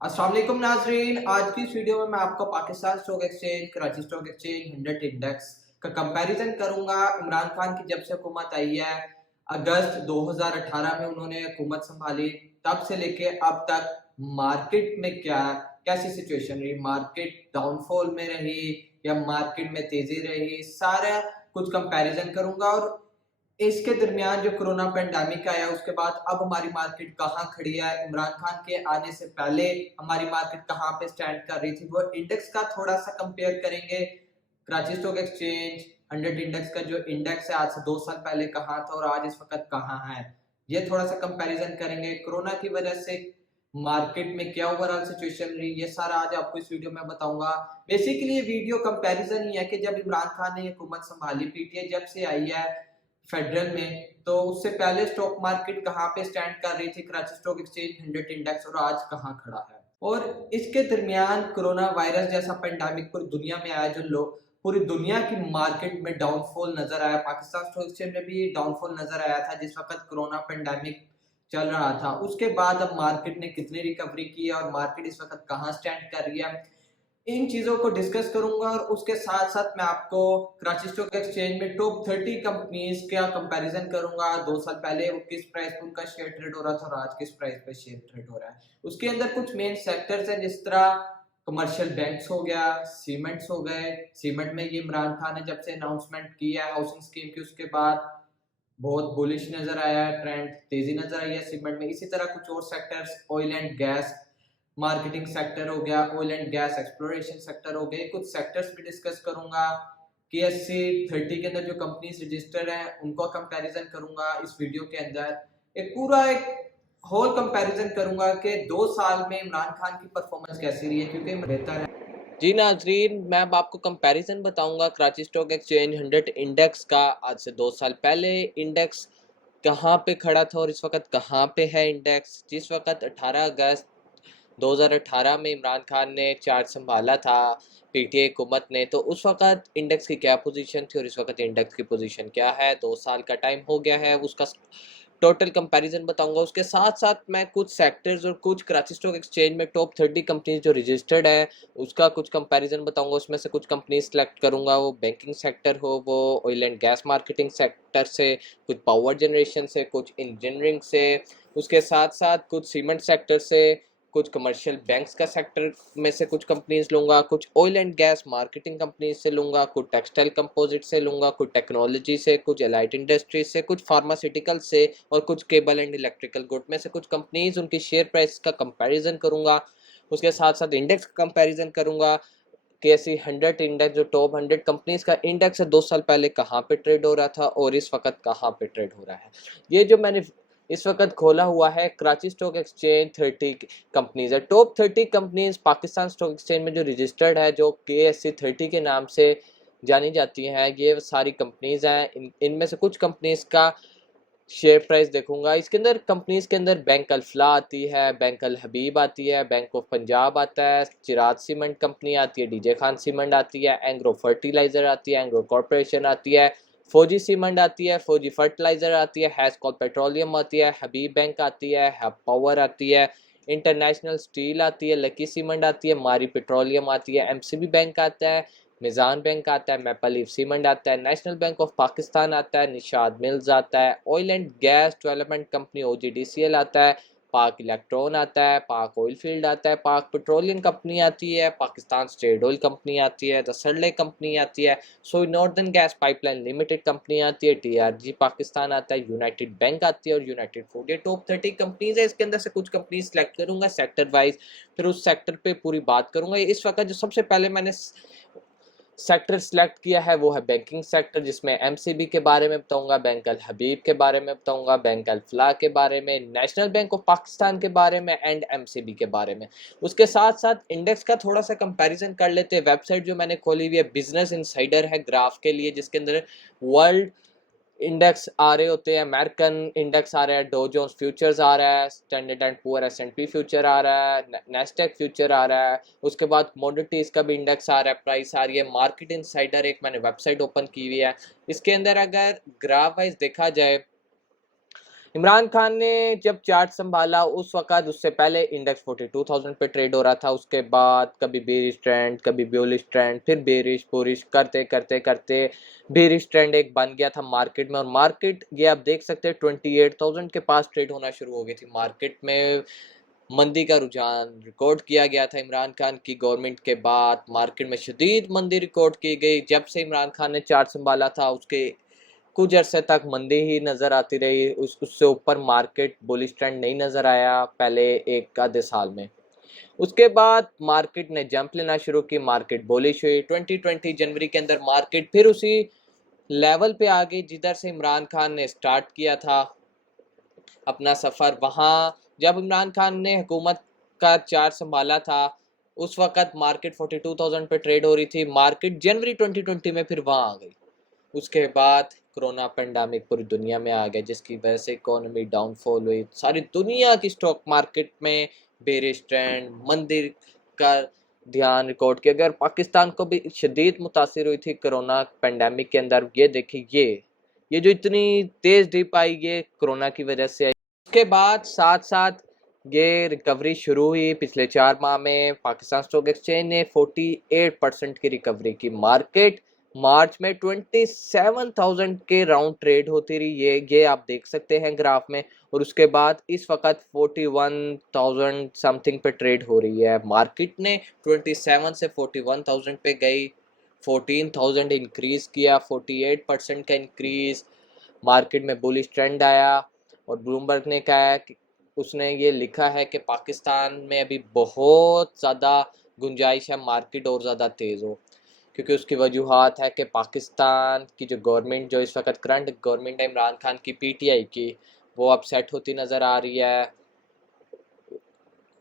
अस्सलाम वालेकुम नाजरीन। आज की इस वीडियो में मैं आपको Pakistan stock exchange, Karachi stock exchange 100 index का कंपैरिजन करूंगा। इमरान खान की जब से हुकूमत आई है, अगस्त 2018 में उन्होंने हुकूमत संभाली, तब से लेके अब तक मार्केट में कैसी सिचुएशन रही, मार्केट डाउनफॉल में रही या मार्केट में तेजी रही, सारा कुछ कंपैरिजन करूंगा। और इसके दरमियान जो कोरोना पेंडेमिक आया उसके बाद अब हमारी मार्केट कहाँ खड़ी है, इमरान खान के आने से पहले हमारी मार्केट कहाँ पे स्टैंड कर रही थी, वो इंडेक्स का थोड़ा सा कंपेयर करेंगे। कराची स्टॉक एक्सचेंज 100 इंडेक्स का जो इंडेक्स है आज से 2 साल पहले कहाँ था और आज इस वक्त कहाँ है, ये थोड़ा सा कंपैरिजन करेंगे। कोरोना की वजह से मार्केट में क्या ओवरऑल सिचुएशन रही, ये सारा आज आपको इस वीडियो में बताऊंगा। बेसिकली ये वीडियो कंपैरिजन ही है कि जब इमरान खान ने हुकूमत संभाली, पीटीआई जब से आई है फेडरल में, तो उससे पहले स्टॉक मार्केट कहाँ पे स्टैंड कर रही थी, कराची स्टॉक एक्सचेंज 100 इंडेक्स, और आज कहाँ खड़ा है। और इसके दरमियान कोरोना वायरस जैसा पेंडेमिक पूरी दुनिया में आया, जो लोग पूरी दुनिया की मार्केट में डाउनफॉल नजर आया, पाकिस्तान स्टॉक एक्सचेंज में भी डाउनफॉल नजर आया था जिस वक्त कोरोना पेंडेमिक चल रहा था। उसके बाद अब मार्केट ने कितनी रिकवरी की और मार्केट इस वक्त कहाँ स्टैंड कर रही है, इन चीजों को डिस्कस करूंगा। और उसके साथ साथ मैं आपको कराची स्टॉक एक्सचेंज में टॉप 30 कंपनीज का कंपैरिजन करूंगा। 2 साल पहले वो किस प्राइस पे उनका शेयर ट्रेड हो रहा था और आज किस प्राइस पे शेयर ट्रेड हो रहा है। उसके अंदर कुछ मेन सेक्टर्स हैं, जिस तरह कमर्शियल बैंक्स हो गया, सीमेंट्स हो गए। सीमेंट में ये इमरान खान ने जब से अनाउंसमेंट की है हाउसिंग स्कीम की, उसके बाद बहुत बुलिश नजर आया है, ट्रेंड तेजी नजर आई है सीमेंट में। इसी तरह कुछ और sectors, oil and gas marketing sector हो गया, oil and gas exploration sector हो गए, कुछ सेक्टर्स भी डिस्कस करूंगा। KSC 30 के अंदर जो कंपनीज रजिस्टर्ड हैं उनको कंपैरिजन करूंगा इस वीडियो के अंदर। एक होल कंपैरिजन करूंगा कि 2 साल में इमरान खान की परफॉर्मेंस कैसी रही है, क्योंकि बेहतर है। जी नाजरीन, मैं अब आपको कंपैरिजन बताऊंगा कराची स्टॉक एक्सचेंज 100 इंडेक्स का। आज से 2 साल पहले इंडेक्स कहाँ पे खड़ा था और इस वक्त कहाँ पे है इंडेक्स। जिस वक्त 18 अगस्त 2018 में इमरान खान ने चार्ज संभाला था पीटीआई हुकूमत ने, तो उस वक्त इंडेक्स की क्या पोजीशन थी और इस वक्त इंडेक्स की पोजीशन क्या है। 2 साल का टाइम हो गया है, उसका टोटल कंपैरिजन बताऊंगा। उसके साथ साथ मैं कुछ सेक्टर्स और कुछ कराची स्टॉक एक्सचेंज में टॉप 30 कंपनीज जो रजिस्टर्ड है उसका कुछ कंपैरिजन बताऊंगा। उसमें से कुछ कंपनीज सेलेक्ट करूंगा, वो बैंकिंग सेक्टर हो, वो oil and gas marketing sector से, कुछ पावर जनरेशन से, कुछ इंजीनियरिंग से, उसके साथ साथ कुछ सीमेंट सेक्टर से, कुछ कमर्शियल बैंक्स का सेक्टर में से कुछ कंपनीज लूंगा, कुछ oil and gas marketing companies से लूंगा, कुछ टेक्सटाइल कंपोजिट से लूंगा, कुछ टेक्नोलॉजी से, कुछ एलाइट इंडस्ट्रीज से, कुछ फार्मास्यूटिकल से, और कुछ केबल एंड इलेक्ट्रिकल गुड में से कुछ कंपनीज, उनकी शेयर प्राइस का कंपैरिजन करूंगा। उसके साथ साथ इंडेक्स का कंपैरिजन करूंगा कि ऐसी 100 इंडेक्स, जो टॉप 100 कंपनीज का इंडेक्स है, 2 साल पहले कहाँ पे ट्रेड हो रहा था और इस वक्त कहाँ पे ट्रेड हो रहा है। ये जो मैंने इस वक्त खोला हुआ है कराची स्टॉक एक्सचेंज 30 कंपनीज है। Top 30 companies Pakistan stock exchange में जो रजिस्टर्ड है, जो KSC 30 के नाम से जानी जाती हैं, ये सारी कंपनीज हैं। इनमें से कुछ कंपनीज का शेयर प्राइस देखूंगा। इसके अंदर कंपनीज के अंदर बैंक अल्फला आती है, बैंक अल हबीब आती है, बैंक ऑफ पंजाब आता है, चिराग सीमेंट कंपनी आती है, डीजे खान सीमेंट आती है, एंग्रो फर्टिलाइजर आती है, एंग्रो कॉर्पोरेशन आती है, फौजी सीमेंट आती है, फौजी फर्टिलाइजर आती है, हैस्कॉल पेट्रोलियम आती है, हबीब बैंक आती है, हब पावर आती है, इंटरनेशनल स्टील आती है, लकी सीमेंट आती है, मारी पेट्रोलियम आती है, MCB बैंक आता है, मिजान बैंक आता है, मैपल लीफ सीमेंट आता है, नेशनल बैंक ऑफ पाकिस्तान आता है, निशाद मिल्स आता है, oil and gas development company OGDCL आता है, पाक इलेक्ट्रॉन आता है, पाक ऑयल फील्ड आता है, पाक पेट्रोलियम कंपनी आती है, पाकिस्तान स्टेट ऑयल कंपनी आती है, द सरले कंपनी आती है, सोई northern gas pipeline limited company आती है, TRG पाकिस्तान आता है, यूनाइटेड बैंक आती है और यूनाइटेड फूड। ये टॉप 30 कंपनीज है। इसके अंदर से कुछ कंपनी सेलेक्ट करूंगा सेक्टर वाइज, फिर उस सेक्टर पे पूरी बात करूंगा। इस वक्त जो सबसे पहले मैंने सेक्टर सिलेक्ट किया है वो है बैंकिंग सेक्टर, जिसमें MCB के बारे में बताऊंगा, बैंक अल हबीब के बारे में बताऊंगा, बैंक अल फलाह के बारे में, नेशनल बैंक ऑफ पाकिस्तान के बारे में एंड MCB के बारे में। उसके साथ साथ इंडेक्स का थोड़ा सा कंपैरिजन कर लेते हैं। वेबसाइट जो मैंने खोली हुई है बिजनेस इनसाइडर है ग्राफ के लिए, जिसके अंदर वर्ल्ड इंडेक्स आ रहे होते हैं, अमेरिकन इंडेक्स आ रहा है, डो जोन्स फ्यूचर्स आ रहा है, standard and poor S&P future आ रहा है, नेस्टेक फ्यूचर आ रहा है, उसके बाद कमोडिटीज का भी इंडेक्स आ रहा है, प्राइस आ रही है। मार्केट इनसाइडर एक मैंने वेबसाइट ओपन की हुई है, इसके अंदर अगर ग्राफ वाइज देखा जाए इमरान खान ने जब चार्ट संभाला उस वक़्त, उससे पहले इंडेक्स 42,000 पे ट्रेड हो रहा था। उसके बाद कभी बेरिश ट्रेंड, कभी बुलिश ट्रेंड, फिर बेरिश बुलिश करते करते करते बेरिश ट्रेंड एक बन गया था मार्केट में। और मार्केट ये आप देख सकते हैं 28,000 के पास ट्रेड होना शुरू हो गई थी। मार्केट में मंदी का रुझान रिकॉर्ड किया गया था इमरान खान की गवर्नमेंट के बाद। मार्केट में शदीद मंदी रिकॉर्ड की गई। जब से इमरान खान ने चार्ट संभाला था उसके कुछ अरसे तक मंदी ही नज़र आती रही। उससे ऊपर मार्केट बुलिश ट्रेंड नहीं नज़र आया पहले एक आधे साल में। उसके बाद मार्केट ने जंप लेना शुरू की, मार्केट बुलिश हुई। 2020 जनवरी के अंदर मार्केट फिर उसी लेवल पे आ गई जिधर से इमरान खान ने स्टार्ट किया था अपना सफ़र। वहाँ जब इमरान खान ने हुकूमत का चार्ज संभाला था उस वक़्त मार्केट 42,000 पे ट्रेड हो रही थी। मार्केट जनवरी 2020 में फिर वहाँ आ गई। उसके बाद कोरोना पेंडेमिक पूरी दुनिया में आ गया जिसकी वजह से इकोनॉमी डाउनफॉल हुई। सारी दुनिया की स्टॉक मार्केट में बेरिश ट्रेंड, मंदी का ध्यान रिकॉर्ड किया गया। और पाकिस्तान को भी शदीद मुतासिर हुई थी कोरोना पेंडेमिक के अंदर। ये देखिए ये जो इतनी तेज़ डिप आई ये कोरोना की वजह से आई। उसके बाद साथ साथ ये रिकवरी शुरू हुई पिछले 4 माह में। पाकिस्तान स्टॉक एक्सचेंज ने 48% की रिकवरी की। मार्केट मार्च में 27,000 के राउंड ट्रेड होती रही, ये आप देख सकते हैं ग्राफ में। और उसके बाद इस वक्त 41,000 समथिंग पे ट्रेड हो रही है। मार्केट ने 27 से 41,000 पे गई, 14,000 इंक्रीज किया, 48% का इंक्रीज। मार्केट में बुलिश ट्रेंड आया। और ब्लूमबर्ग ने कहा है कि उसने ये लिखा है कि पाकिस्तान में अभी बहुत ज़्यादा गुंजाइश है मार्केट और ज़्यादा तेज़ हो, क्योंकि उसकी वजूहत है कि पाकिस्तान की जो गवर्नमेंट, जो इस वक्त करंट गवर्नमेंट है इमरान खान की पीटीआई की, वो अब सेट होती नज़र आ रही है।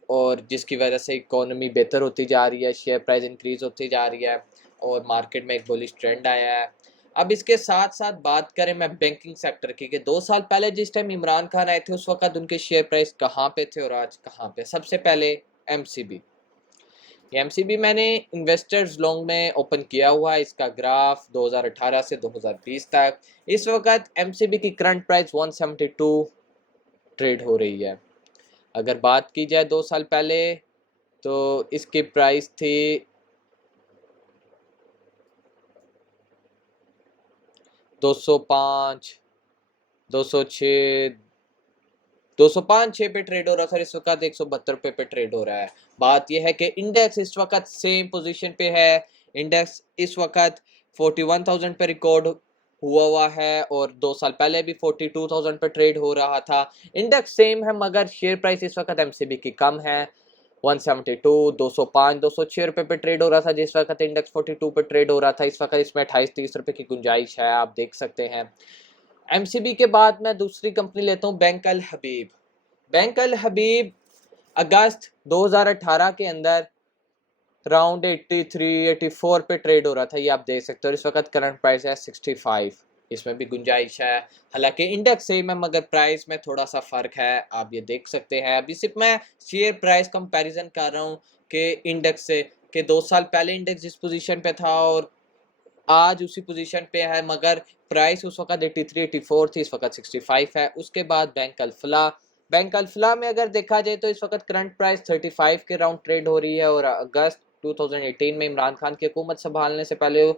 और जिसकी वजह से इकोनॉमी बेहतर होती जा रही है, शेयर प्राइस इंक्रीज होती जा रही है और मार्केट में एक बुलिश ट्रेंड आया है। अब इसके साथ साथ बात करें मैं बैंकिंग सेक्टर की, कि 2 साल पहले जिस टाइम इमरान खान आए थे उस वक्त उनके शेयर प्राइस कहाँ पे थे और आज कहाँ पे। सबसे पहले एमसीबी। ये एमसीबी मैंने इन्वेस्टर्स लॉन्ग में ओपन किया हुआ है। इसका ग्राफ 2018 से 2020 तक। इस वक्त एमसीबी की करंट प्राइस 172 ट्रेड हो रही है। अगर बात की जाए 2 साल पहले तो इसकी प्राइस थी 205, 206, 205-6 पे ट्रेड हो रहा था। इस वक्त 172 रुपये पे ट्रेड हो रहा है। बात यह है कि इंडेक्स इस वक्त सेम पोजीशन पे है। इंडेक्स इस वक्त 41,000 पे रिकॉर्ड हुआ है और 2 साल पहले भी 42,000 पे ट्रेड हो रहा था। इंडेक्स सेम है मगर शेयर प्राइस इस वक्त एमसीबी की कम है। 172, 205, 206 रुपये पे ट्रेड हो रहा था जिस वक्त इंडेक्स 42 पे ट्रेड हो रहा था। इस वक्त इसमें 28-30 रुपये की गुंजाइश है, आप देख सकते हैं। एमसीबी के बाद मैं दूसरी कंपनी लेता हूँ बैंक अल हबीब। बैंक अल हबीब अगस्त 2018 के अंदर राउंड 83-84 पे ट्रेड हो रहा था, ये आप देख सकते हो। इस वक्त करंट प्राइस है 65। इसमें भी गुंजाइश है, हालांकि इंडेक्स सेम है मगर प्राइस में थोड़ा सा फर्क है, आप ये देख सकते हैं। अभी सिर्फ मैं शेयर प्राइस कंपैरिजन कर रहा हूँ कि इंडेक्स से, कि 2 साल पहले इंडेक्स जिस पोजीशन पे था और आज उसी पोजीशन पे है, मगर प्राइस उस वक्त 83-84 थी, इस वक्त 65 है। उसके बाद बैंक अल्फला। बैंक अल्फला में अगर देखा जाए तो इस वक्त करंट प्राइस 35 के राउंड ट्रेड हो रही है। और अगस्त 2018 में इमरान खान की हुकूमत संभालने से पहले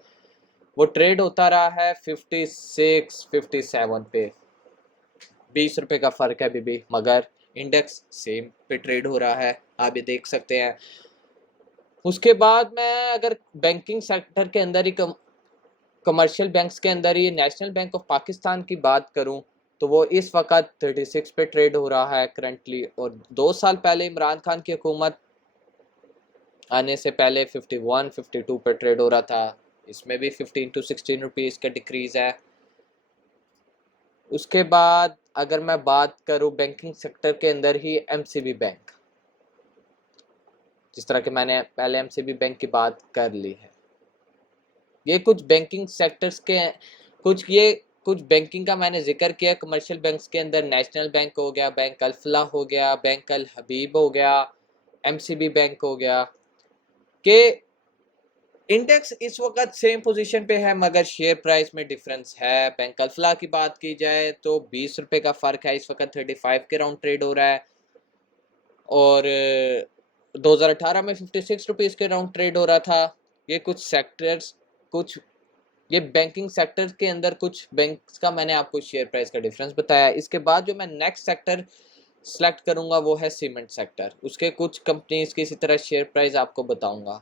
वो ट्रेड होता रहा है 56-57 पे। 20 रुपए का फर्क है अभी भी, मगर इंडेक्स सेम पे ट्रेड हो रहा है, आप ये देख सकते हैं। उसके बाद मैं अगर बैंकिंग सेक्टर के अंदर ही कमर्शियल बैंक्स के अंदर ही नेशनल बैंक ऑफ पाकिस्तान की बात करूं तो वो इस वक्त 36 पे ट्रेड हो रहा है करंटली। और 2 साल पहले इमरान खान की हुकूमत आने से पहले 51-52 पे ट्रेड हो रहा था। इसमें भी 15 to 16 रुपीज़ का डिक्रीज़ है। उसके बाद अगर मैं बात करूं बैंकिंग सेक्टर के अंदर ही एमसीबी बैंक, जिस तरह के मैंने पहले एमसीबी बैंक की बात कर ली है, ये कुछ बैंकिंग सेक्टर्स के कुछ बैंकिंग का मैंने जिक्र किया। कमर्शियल बैंक्स के अंदर नेशनल बैंक हो गया, बैंक अल्फला हो गया, बैंक अल हबीब हो गया, एमसीबी बैंक हो गया, कि इंडेक्स इस वक्त सेम पोजीशन पे है मगर शेयर प्राइस में डिफरेंस है। बैंक अल्फला की बात की जाए तो 20 रुपए का फर्क है, इस वक्त 35 के राउंड ट्रेड हो रहा है और 2018 में 56 रुपीज़ के राउंड ट्रेड हो रहा था। ये कुछ सेक्टर्स, कुछ ये बैंकिंग सेक्टर के अंदर कुछ बैंक्स का मैंने आपको शेयर प्राइस का डिफरेंस बताया। इसके बाद जो मैं नेक्स्ट सेक्टर सेलेक्ट करूंगा वो है सीमेंट सेक्टर। उसके कुछ कंपनीज की इसी तरह शेयर प्राइस आपको बताऊंगा।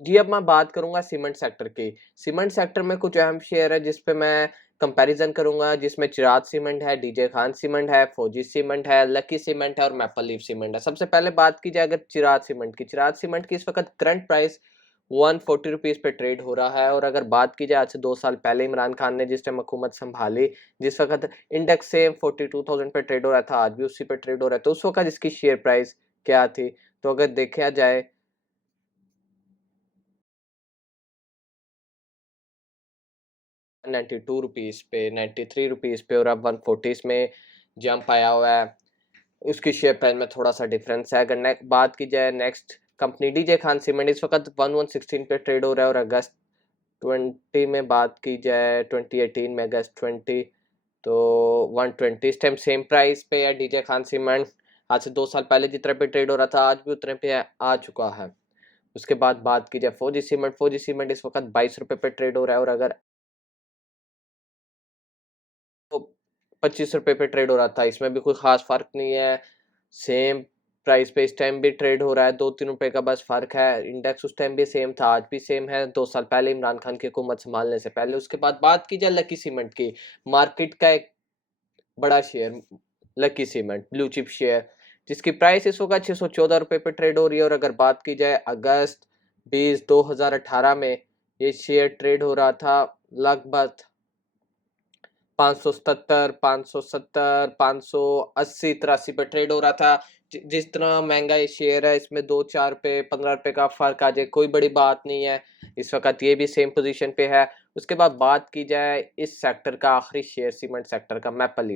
जी, अब मैं बात करूंगा सीमेंट सेक्टर की। सीमेंट सेक्टर में कुछ अहम शेयर है जिस पे मैं कंपैरिजन करूंगा, जिसमें चिराग सीमेंट है, डीजे खान सीमेंट है, फौजी सीमेंट है, लकी सीमेंट है और मैपल लीफ सीमेंट है। सबसे पहले बात की जाए अगर चिराग सीमेंट की इस वक्त करंट प्राइस 140 रुपीज़ पे ट्रेड हो रहा है। और अगर बात की जाए आज से 2 साल पहले इमरान खान ने जिस टाइम हुकूमत संभाली, जिस वक्त इंडेक्स सेम 42,000 पे ट्रेड हो रहा था, आज भी उसी पे ट्रेड हो रहा है, तो उस वक्त इसकी शेयर प्राइस क्या थी? तो अगर देखा जाए 92 रुपीज़ पे, 93 रुपीज़ पे और अब 140 में जंप आया हुआ है। उसकी शेयर प्राइस में थोड़ा सा डिफरेंस है। अगर बात की जाए next company DJ Khan cement, इस वक्त 1116 पे ट्रेड हो रहा है और अगस्त 20 में बात की जाए 2018 में अगस्त 20 तो 120 इस टाइम सेम प्राइस पे है डीजे खान सीमेंट। आज से 2 साल पहले जितने पे ट्रेड हो रहा था आज भी उतने पे आ चुका है। उसके बाद बात की जाए फौजी सीमेंट इस वक्त 22 रुपये पे ट्रेड हो रहा है और अगर तो 25 रुपये पे ट्रेड हो रहा था, इसमें भी कोई खास फर्क नहीं है। सेम प्राइस पे इस टाइम भी ट्रेड हो रहा है, 2-3 रुपए का बस फर्क है। इंडेक्स उस टाइम भी सेम था, आज भी सेम है, 2 साल पहले इमरान खान की हुकूमत संभालने से पहले। उसके बाद बात की जाए लकी सीमेंट की, मार्केट का एक बड़ा share lucky cement blue chip share, जिसकी प्राइस इस वक्त 614 रुपये पे ट्रेड हो रही है। और अगर बात की जाए अगस्त 2018 में ये शेयर ट्रेड हो रहा था लगभग 577, 570, 580, 83 पे ट्रेड हो रहा था। जिस तरह महंगा ये शेयर है इसमें 2-4 पे 15 रुपए का फर्क आ जाए कोई बड़ी बात नहीं है। इस वक्त ये भी सेम पोजीशन पे है। उसके बाद बात की जाए इस सेक्टर का आखिरी शेयर सीमेंट सेक्टर का मैपल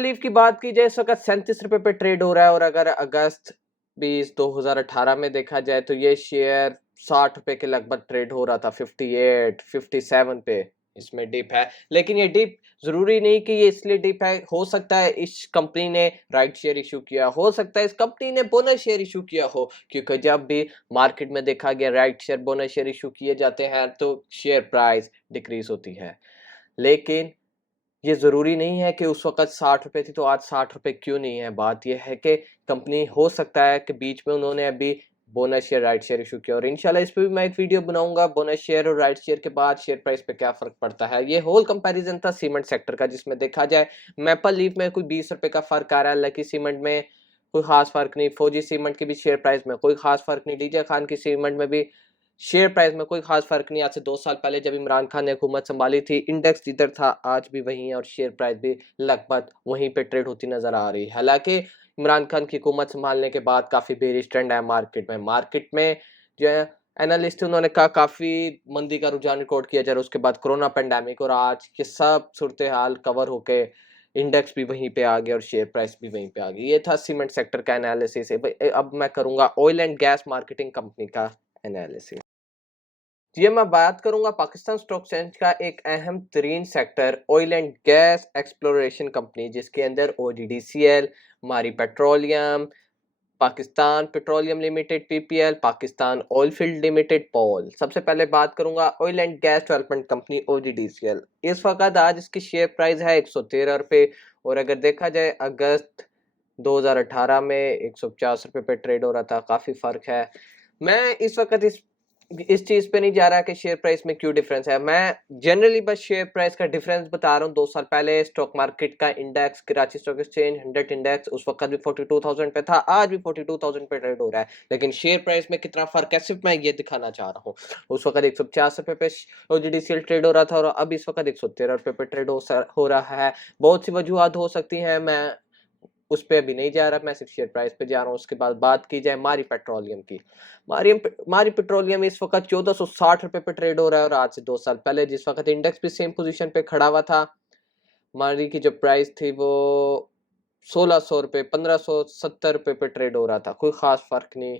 लीफ की बात की जाए इस वक्त 37 रुपए पे ट्रेड हो रहा है और अगर अगस्त 2018 में देखा जाए तो ये शेयर 60 रुपए के लगभग ट्रेड हो रहा था, 58, 57 पे इसमें डिप है। लेकिन ये डिप जरूरी नहीं कि ये इसलिए डिप है, हो सकता है इस कंपनी ने राइट शेयर इशू किया, हो सकता है इस कंपनी ने बोनस शेयर इशू किया हो, क्योंकि जब भी मार्केट में देखा गया right share bonus share issue किए जाते हैं तो शेयर प्राइस डिक्रीज होती है। लेकिन ये ज़रूरी नहीं है कि उस वक़्त 60 रुपए थी तो आज 60 रुपए क्यों नहीं है। बात ये है कि कंपनी हो सकता है कि बीच में उन्होंने अभी bonus share, right share issue किया और इंशाल्लाह इस पे भी मैं एक वीडियो बनाऊँगा बोनस शेयर और राइट शेयर के बाद शेयर प्राइस पे क्या फ़र्क पड़ता है। ये होल कंपैरिज़न था सीमेंट सेक्टर का जिसमें देखा जाए मैपल लीफ में कोई 20 रुपए का फ़र्क आ रहा है, लकी सीमेंट में कोई ख़ास फ़र्क नहीं, फौजी सीमेंट की भी शेयर प्राइस में कोई ख़ास फ़र्क नहीं, डीजे खान की सीमेंट में भी शेयर प्राइस में कोई खास फर्क नहीं। आज से 2 साल पहले जब इमरान खान ने हुकूमत संभाली थी इंडेक्स जिधर था आज भी वहीं है और शेयर प्राइस भी लगभग वहीं पे ट्रेड होती नजर आ रही है। हालांकि इमरान खान की हुकूमत संभालने के बाद काफी बेरिश ट्रेंड है मार्केट में जो है एनालिस्ट उन्होंने कहा काफी मंदी का रुझान रिकॉर्ड किया जा रहा है। उसके बाद कोरोना पेंडेमिक और आज के सब सूरत हाल कवर होके इंडेक्स भी वहीं पे आ गया और शेयर प्राइस भी वहीं पे आ गई। ये था सीमेंट सेक्टर का एनालिसिस। अब मैं करूंगा oil and gas marketing company का एनालिसिस। जी मैं बात करूंगा पाकिस्तान स्टॉक एक्सचेंज का एक अहम तरीन sector oil and gas exploration company जिसके अंदर OGDCL, मारी petroleum, Pakistan petroleum limited PPL, Pakistan oil field limited Paul. सबसे पहले बात करूंगा oil and gas development company OGDCL। इस वक्त आज इसकी शेयर प्राइस है 113 रुपये और अगर देखा जाए अगस्त 2018 में 150 रुपये पे ट्रेड हो रहा था, काफी फर्क है। मैं इस वक्त इस चीज पे नहीं जा रहा कि शेयर प्राइस में क्यों डिफरेंस है, मैं जनरली बस शेयर प्राइस का डिफरेंस बता रहा हूँ। 2 साल पहले स्टॉक मार्केट का index Karachi stock exchange 100 index उस वक्त भी 42,000 पे था, आज भी 42,000 पे ट्रेड हो रहा है। लेकिन शेयर प्राइस में कितना फर्क है सिर्फ मैं ये दिखाना चाह रहा हूँ। उस वक्त 150 रुपये पे OGDCL ट्रेड हो रहा था और अब इस वक्त 113 रुपये पे ट्रेड हो रहा है। बहुत सी वजूहत हो सकती है, मैं उस पे अभी नहीं जा रहा, मैं सिर्फ शेयर प्राइस पे जा रहा हूँ। उसके बाद बात की जाए मारी पेट्रोलियम की, मारी पेट्रोलियम इस वक्त 1460 रुपये पे ट्रेड हो रहा है और आज से 2 साल पहले जिस वक्त इंडेक्स भी सेम पोजीशन पे खड़ा हुआ था, मारी की जो प्राइस थी वो 1600 रुपये 1570 रुपये पे ट्रेड हो रहा था, कोई खास फर्क नहीं।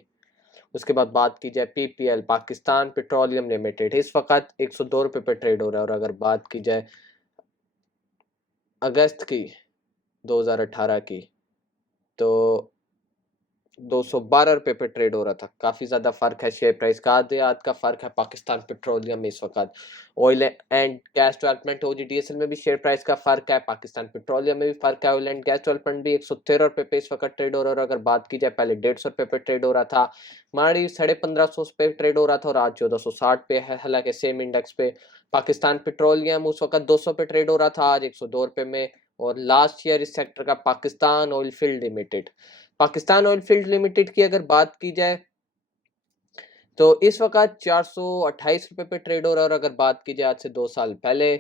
उसके बाद बात की जाए PPL, पाकिस्तान पेट्रोलियम लिमिटेड, इस वक्त 102 रुपये पे ट्रेड हो रहा है। और अगर बात की जाए अगस्त की 2018 की, तो 212 रुपये पे ट्रेड हो रहा था। काफ़ी ज़्यादा फ़र्क है शेयर प्राइस का, आधे आध का फ़र्क है पाकिस्तान पेट्रोलियम में इस वक्त। Oil and gas development OGDSL में भी शेयर प्राइस का फ़र्क है, पाकिस्तान पेट्रोलियम में भी फ़र्क है। ऑयल एंड गैस डेवलपमेंट भी 113 रुपये पे इस वक्त ट्रेड हो रहा है। और अगर बात की जाए, पहले 150 रुपये पे ट्रेड हो रहा था, माड़ी 1550 पे ट्रेड हो रहा था, और आज 1460 पे है। हालांकि सेम इंडेक्स पे पाकिस्तान पेट्रोलियम उस वक्त 200 पे ट्रेड हो रहा था, आज 102 रुपये में। और लास्ट ईयर इस सेक्टर का Pakistan oil field limited, Pakistan oil field limited की अगर बात की जाए, तो इस वक्त 428 रुपये पे ट्रेड हो रहा है। और अगर बात की जाए आज से 2 साल पहले,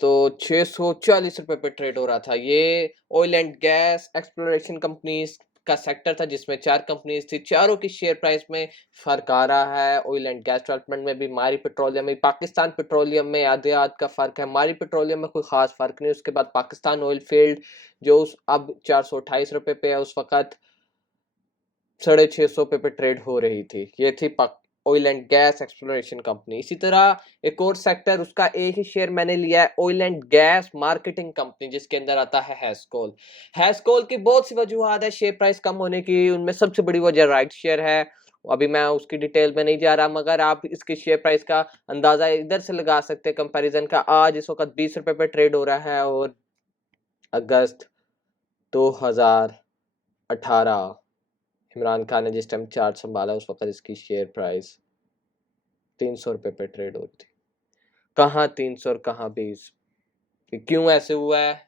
तो 640 रुपये पे ट्रेड हो रहा था। ये oil and gas exploration companies का सेक्टर था, जिसमें 4 कंपनीज थी, चारों की शेयर प्राइस में फर्क आ रहा है। ऑयल एंड गैस डेवलपमेंट में भी, मारी पेट्रोलियम में, पाकिस्तान पेट्रोलियम में आधे आध का फर्क है, मारी पेट्रोलियम में कोई खास फर्क नहीं। उसके बाद पाकिस्तान ऑयल फील्ड, जो अब 428 रुपये पे है, उस वक्त 650 पे ट्रेड हो रही थी। ये थी oil and gas exploration company. इसी तरह एक और सेक्टर, उसका एक ही शेयर मैंने लिया है, oil and gas marketing company, जिसके अंदर आता है हैस्कोल। हैस्कोल की बहुत सी वजूहत है शेयर प्राइस कम होने की, उनमें सबसे बड़ी वजह राइट शेयर है। अभी मैं उसकी डिटेल में नहीं जा रहा, मगर आप इसकी शेयर प्राइस का अंदाजा इधर से लगा सकते हैं कंपैरिजन का। आज इस वक्त 20 रुपए पे ट्रेड हो रहा है, और अगस्त 2018 इमरान खान ने जिस टाइम चार्ट संभाला, उस वक्त इसकी शेयर प्राइस 300 रुपये पे ट्रेड हो रही थी। कहाँ 300 और कहाँ 20? क्यों ऐसे हुआ है?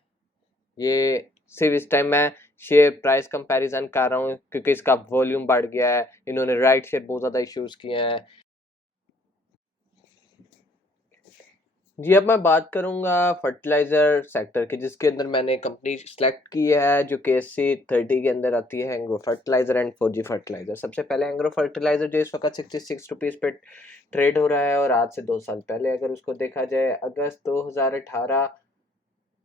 ये सिर्फ इस टाइम मैं शेयर प्राइस कंपैरिजन कर रहा हूँ क्योंकि इसका वॉल्यूम बढ़ गया है, इन्होंने राइट शेयर बहुत ज़्यादा इश्यूज किए हैं। जी, अब मैं बात करूंगा फर्टिलाइजर सेक्टर की, जिसके अंदर मैंने कंपनी सेलेक्ट की है जो कि SC30 के अंदर आती है, Engro fertiliser and 4G fertiliser. सबसे पहले एंग्रो फर्टिलाइजर, जो इस वक्त 66 रुपीज़ पे ट्रेड हो रहा है, और आज से 2 साल पहले अगर उसको देखा जाए, अगस्त 2018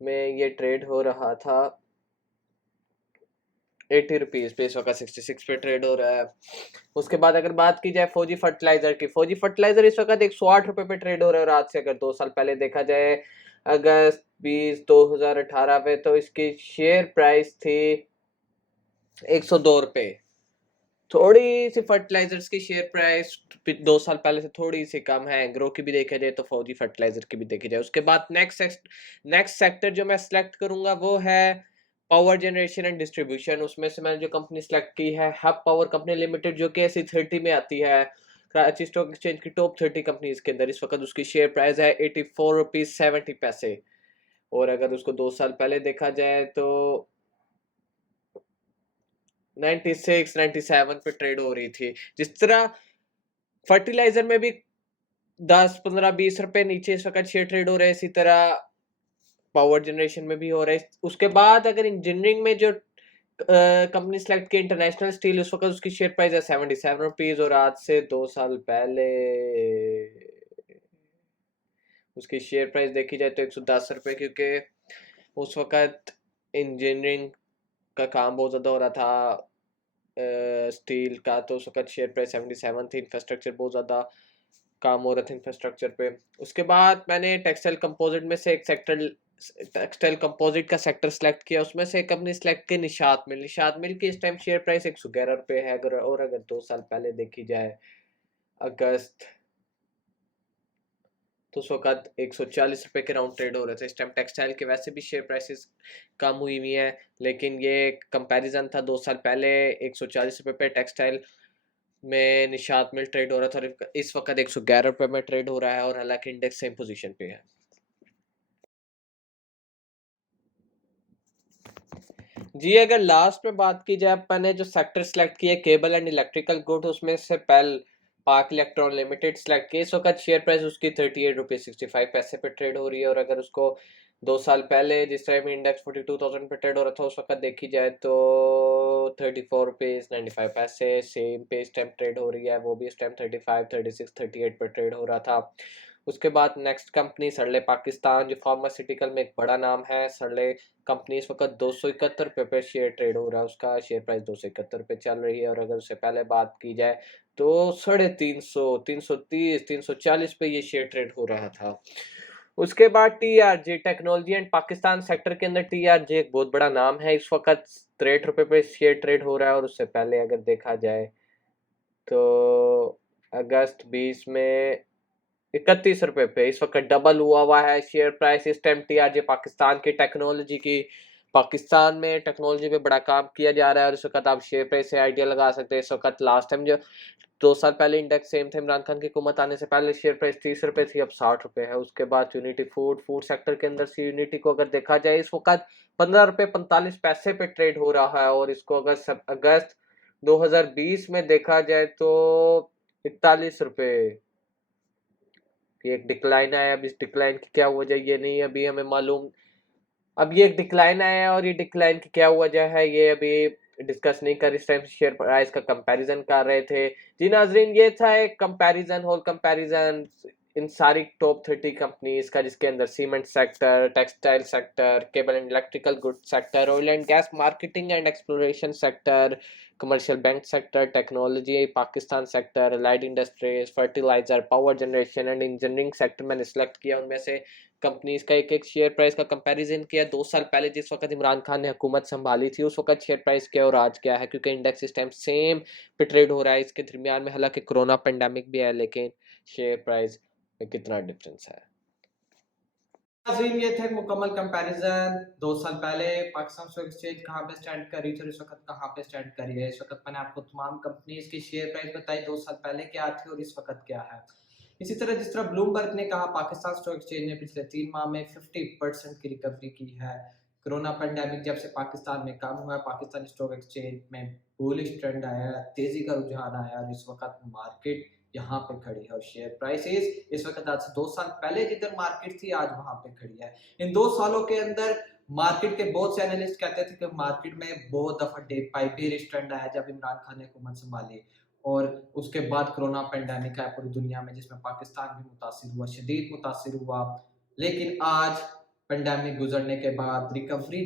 में ये ट्रेड हो रहा था 80 रुपीज़ पे, इस वक्त 66 पे ट्रेड हो रहा है। उसके बाद अगर बात की जाए 4G फर्टिलाइजर की, 4G फर्टिलाइजर इस वक्त 108 रुपये पे ट्रेड हो रहा है, और आज से अगर 2 साल पहले देखा जाए, अगस्त 20 2018 पे, तो इसकी शेयर प्राइस थी 102 रुपये। थोड़ी सी फर्टिलाइजर्स की शेयर प्राइस 2 साल पहले से थोड़ी सी कम है। ग्रो की भी देखा जाए तो 4G फर्टिलाइजर की भी देखी जाए। उसके बाद नेक्स्ट सेक्टर जो मैं सिलेक्ट करूंगा वो है पावर जनरेशन एंड डिस्ट्रीब्यूशन। उसमें से मैंने जो कंपनी सेलेक्ट की है, हब पावर कंपनी लिमिटेड, जो कि SC30 में आती है, कराची स्टॉक एक्सचेंज की टॉप 30 कंपनीज के अंदर। इस वक्त उसकी शेयर प्राइस है 84 रुपीज़ 70 पैसे। और अगर उसको 2 साल पहले देखा जाए तो 96 97 पे ट्रेड हो रही थी। जिस तरह फर्टिलाइजर में भी 10 15 20 रुपए नीचे इस वक्त शेयर ट्रेड हो रहे हैं, इसी तरह पावर जनरेशन में भी हो रहे हैं। उसके बाद अगर इंजीनियरिंग में जो कंपनी सेलेक्ट की, इंटरनेशनल स्टील, उस वक्त उसकी शेयर प्राइस है 77 रुपीज, और आज से 2 साल पहले उसकी शेयर प्राइस देखी जाए तो 110 रुपये, क्योंकि उस वक्त इंजीनियरिंग का काम बहुत ज़्यादा हो रहा था स्टील का, तो उस वक्त शेयर प्राइस 77 थी। इंफ्रास्ट्रक्चर बहुत ज़्यादा काम हो रहा था इंफ्रास्ट्रक्चर पे। उसके बाद मैंने टेक्सटाइल कंपोजिट में से एक सेक्टर, टेक्सटाइल कंपोजिट का सेक्टर सेलेक्ट किया। उसमें से एक कंपनी सेलेक्ट की निशात मिल। निशात मिल की इस टाइम शेयर प्राइस 111 रुपये है। अगर 2 साल पहले देखी जाए, अगस्त, तो उस वक्त 140 रुपये के राउंड ट्रेड हो रहे थे। इस टाइम टेक्सटाइल के वैसे भी शेयर प्राइसेस कम हुई हुई हैं, लेकिन ये कंपैरिजन था 2 साल पहले 140 रुपये पे टेक्सटाइल में निशात मिल ट्रेड हो रहा था, और इस वक्त 111 रुपये में ट्रेड हो रहा है, और हालांकि इंडेक्स सेम पोजीशन पे है। जी, अगर लास्ट में बात की जाए, मैंने जो सेक्टर सेलेक्ट किया केबल एंड इलेक्ट्रिकल गुड, उसमें से पहल पाक इलेक्ट्रॉन लिमिटेड सेलेक्ट की। इस वक्त शेयर प्राइस उसकी 38 रुपये 65 पैसे पे ट्रेड हो रही है, और अगर उसको 2 साल पहले जिस टाइम इंडेक्स 42,000 पे ट्रेड हो रहा था, उस वक्त देखी जाए तो 34 रुपीज़ 95 पैसे सेम पे इस टाइम ट्रेड हो रही है। वो भी इस टाइम 35 36 38 पे ट्रेड हो रहा था। उसके बाद नेक्स्ट कंपनी सरले पाकिस्तान, जो फार्मास्यूटिकल में एक बड़ा नाम है। सरले कंपनी इस वक्त 271 रुपये पे शेयर ट्रेड हो रहा है, उसका शेयर प्राइस 271 पे चल रही है। और अगर उससे पहले बात की जाए तो 350, 330, 340 पे ये शेयर ट्रेड हो रहा था। उसके बाद टीआरजे टेक्नोलॉजी एंड पाकिस्तान सेक्टर के अंदर टीआरजे एक बहुत बड़ा नाम है, इस वक्त 63 रुपये पे शेयर ट्रेड हो रहा है। और उससे पहले अगर देखा जाए तो अगस्त 20 में 31 रुपये पे इस वक्त डबल हुआ है शेयर प्राइस इस टाइम टीआरजे पाकिस्तान की टेक्नोलॉजी की। पाकिस्तान में टेक्नोलॉजी पे बड़ा काम किया जा रहा है और इस वक्त आप शेयर प्राइस से आइडिया लगा सकते हैं। इस वक्त लास्ट टाइम जो 2 साल पहले इंडेक्स सेम थे, इमरान खान की हुकूमत आने से पहले शेयर प्राइस 30 रुपये थी, अब 60 रुपये है। उसके बाद यूनिटी फूड सेक्टर के अंदर से यूनिटी को अगर देखा जाए इस वक्त 15 रुपये 45 पैसे पे ट्रेड हो रहा है। और इसको अगर अगस्त 2020 में देखा जाए तो 41 रुपये की एक डिक्लाइन आया। अब इस डिक्लाइन की क्या वजह ये नहीं अभी हमें मालूम। अब ये एक डिक्लाइन आया है और ये डिक्लाइन की क्या वजह है ये अभी डिस्कस नहीं कर, इस टाइम शेयर प्राइस का कंपैरिजन कर रहे थे। जी नाजरीन, ये था एक कंपैरिजन, होल कंपैरिजन इन सारी टॉप 30 कंपनीज का, जिसके अंदर cement sector, textile sector, cable and electrical goods sector, oil and gas marketing and exploration sector, commercial bank sector, technology Pakistan sector, light industries, fertiliser, power generation and engineering sector मैंने select किया। उनमें से companies का एक एक share price का comparison किया 2 साल पहले जिस वक्त इमरान खान ने हुकूमत संभाली थी, उस वक्त शेयर प्राइस क्या और आज क्या है, क्योंकि इंडेक्स इस टाइम सेम पे ट्रेड हो रहा है। इसके दरमियान में हालांकि कोरोना पेंडेमिक भी है, लेकिन शेयर प्राइस में कितना डिफरेंस है। नाज़रीन, ये थे मुकम्मल कंपैरिजन 2 साल पहले पाकिस्तान स्टॉक एक्सचेंज कहाँ पे स्टैंड कर रही थी और इस वक्त कहाँ पे स्टैंड कर रही है। इस वक्त मैंने आपको तमाम कंपनीज की शेयर प्राइस बताई 2 साल पहले क्या थी और इस वक्त क्या है। इसी तरह जिस तरह ब्लूमबर्ग ने कहा पाकिस्तान स्टॉक एक्सचेंज ने पिछले 3 माह में 50% की रिकवरी की है। कोरोना पेंडेमिक जब से पाकिस्तान में कम हुआ है, पाकिस्तान स्टॉक एक्सचेंज में बुलिश ट्रेंड आया, तेजी का रुझान आया और इस वक्त मार्केट यहाँ पे खड़ी है और शेयर प्राइसेस इस वक्त आज से 2 साल पहले जिधर मार्केट थी आज वहां पे खड़ी है। इन 2 सालों के अंदर मार्केट के बहुत से एनालिस्ट कहते थे कि मार्केट में बहुत दफा बेरिश ट्रेंड आया जब इमरान खान ने हुकूमत संभाली और उसके बाद कोरोना पेंडेमिक आया पूरी दुनिया में, जिसमें पाकिस्तान भी मुतासिर हुआ, शदीद मुतासिर हुआ। लेकिन आज पेंडेमिक गुजरने के बाद रिकवरी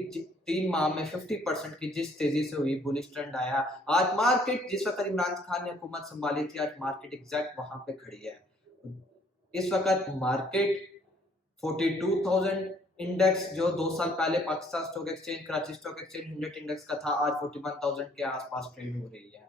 3 माह में 50% की जिस तेजी से हुई, बुलिश ट्रेंड आया, आज मार्केट जिस वक्त इमरान खान ने हुकूमत संभाली थी आज मार्केट एग्जैक्ट वहां पे खड़ी है। इस वक्त मार्केट 42,000 इंडेक्स जो 2 साल पहले Pakistan stock exchange, Karachi stock exchange 100 index का था, आज 41,000 के आसपास ट्रेड हो रही है।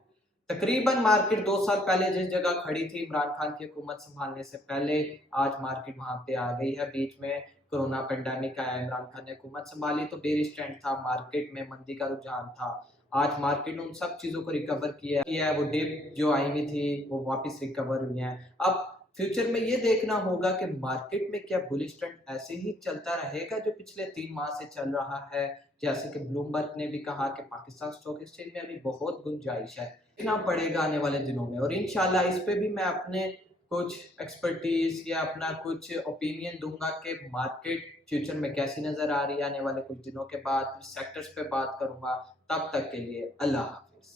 तकरीबन मार्केट 2 साल पहले जिस जगह खड़ी थी इमरान खान की हुकूमत संभालने से पहले, आज मार्केट वहां पे आ गई है। बीच में कोरोना पेंडेमिक आया, इमरान खान ने हुकूमत संभाली तो बेरिश ट्रेंड था, मार्केट में मंदी का रुझान था। आज मार्केट ने उन सब चीजों को रिकवर किया है, वो डिप जो आई हुई थी वो वापस रिकवर हुई है। अब फ्यूचर में ये देखना होगा कि मार्केट में क्या बुलिश ट्रेंड ऐसे ही चलता रहेगा जो पिछले 3 माह से चल रहा है। जैसे कि ब्लूमबर्ग ने भी कहा कि पाकिस्तान स्टॉक एक्सचेंज में अभी बहुत गुंजाइश है, देखना पड़ेगा आने वाले दिनों में। और इंशाल्लाह इस पे भी मैं अपने कुछ एक्सपर्टीज या अपना कुछ ओपिनियन दूंगा कि मार्केट फ्यूचर में कैसी नजर आ रही है आने वाले कुछ दिनों के बाद, सेक्टर्स पे बात करूंगा। तब तक के लिए अल्लाह हाफिज।